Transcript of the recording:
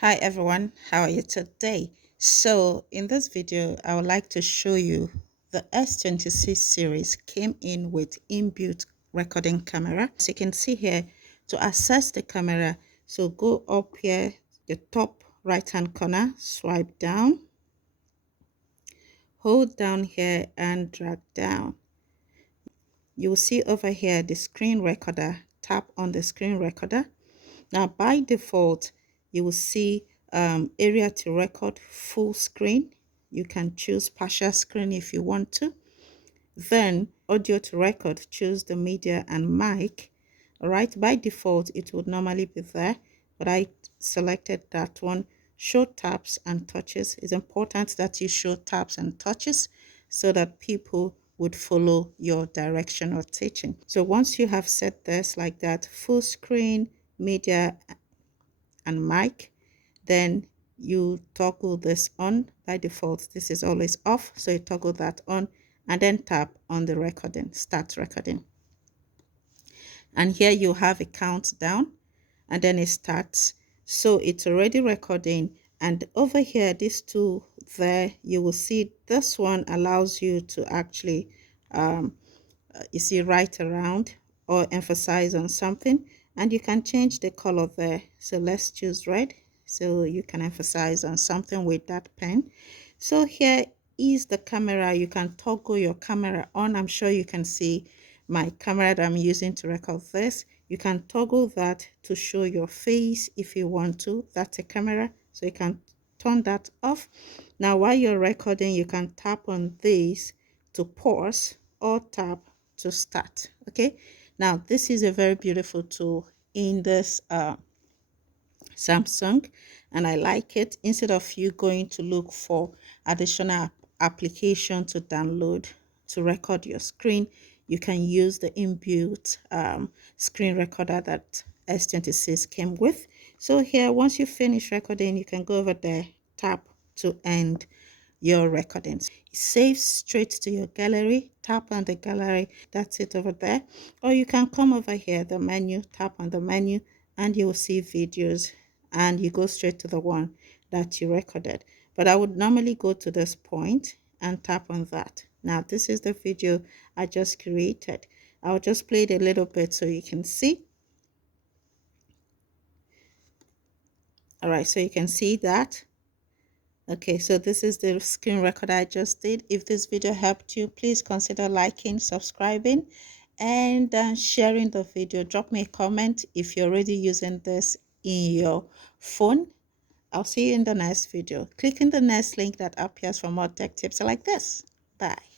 Hi everyone, how are you today? So in this video, I would like to show you the S26 series came in with inbuilt recording camera. As you can see here, to access the camera, so go up here, the top right hand corner, swipe down, hold down here and drag down. You will see over here the screen recorder. Tap on the screen recorder. Now, by default, you will see area to record full screen. You can choose partial screen if you want to. Then audio to record, choose the media and mic. All right, by default, it would normally be there, but I selected that one. Show taps and touches. It's important that you show taps and touches so that people would follow your direction or teaching. So once you have set this like that, full screen, media and mic, then you toggle this on. By default, this is always off, so you toggle that on and then tap on the recording, start recording. And here you have a countdown and then it starts. So it's already recording. And over here, these two there, you will see this one allows you to actually you see, write around or emphasize on something, and you can change the color there. So let's choose red, so you can emphasize on something with that pen. So here is the camera. You can toggle your camera on. I'm sure you can see my camera that I'm using to record this. You can toggle that to show your face if you want to. That's a camera, so you can turn that off. Now while you're recording, you can tap on this to pause or tap to start. Okay, now this is a very beautiful tool in this Samsung, and I like it. Instead of you going to look for additional application to download to record your screen, you can use the inbuilt screen recorder that S26 came with. So here, once you finish recording, you can go over there, tap to end your recordings. It saves straight to your gallery. Tap on the gallery, that's it over there. Or you can come over here, the menu, tap on the menu, and you will see videos, and you go straight to the one that you recorded. But I would normally go to this point and tap on that. Now this is the video I just created. I'll just play it a little bit so you can see. All right, so you can see that. Okay, so this is the screen record I just did. If this video helped you, please consider liking, subscribing, and sharing the video. Drop me a comment if you're already using this in your phone. I'll see you in the next video. Click in the next link that appears for more tech tips like this. Bye.